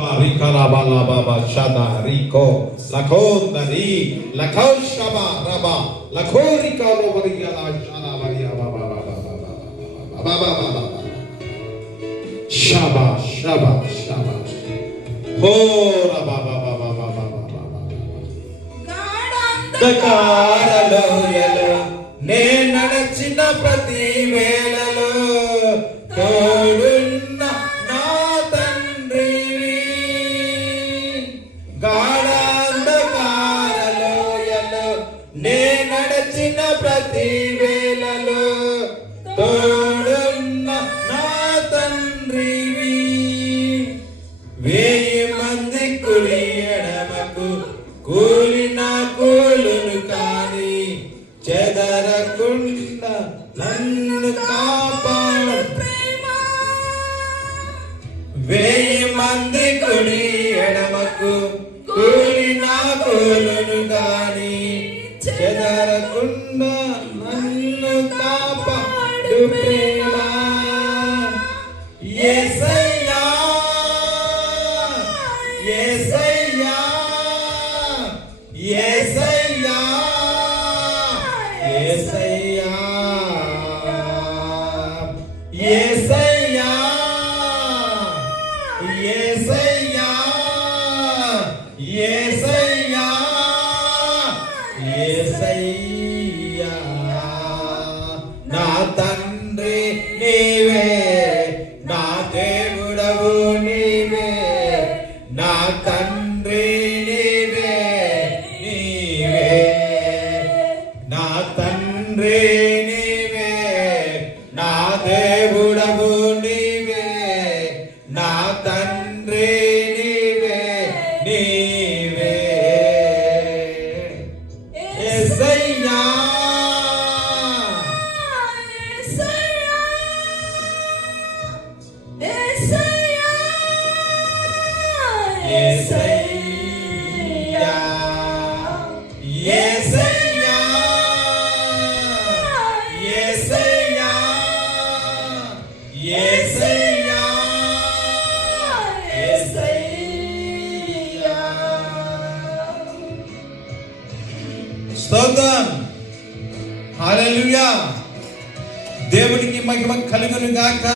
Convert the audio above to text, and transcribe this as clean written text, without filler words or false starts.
Rikarabala Baba Shada Rico Lakondari Lakoshaba Raba Lakorika Robaria Shana Maria Baba Shaba Shaba Shaba Hora Baba Gadaralo Nenachina Pati Velalo Kodunna నడచిన ప్రతి వేళలో తోడున్న నా తండ్రివి 1000 మంది కుడి ఎడమకు కూలిన కూలును కాని చెదరకుండా నన్ను కాపాడు ప్రేమ 1000 మంది కుడి ఎడమకు కూలిన కూలును కాని చెదరకుండా నన్ను కాపాడు ప్రేమ యేసయ్యా యేసయ్యా యేసయ్యా యేసయ్యా యేసయ్యా యేసయ్యా యేసయ్యా యేసయ్యా నా తండ్రి నీవే నా దేవుడవు నీవే నా తండ్రి నీవే నీవే నా తండ్రి నీవే నా దేవుడవు నీవే నా తండ్రి నీవే నీవే యేసయ్యా యేసయ్యా యేసయ్యా యేసయ్యా యేసయ్యా యేసయ్యా యేసయ్యా స్తోత్రం హల్లెలూయా దేవునికి మహిమ కలుగును గాక.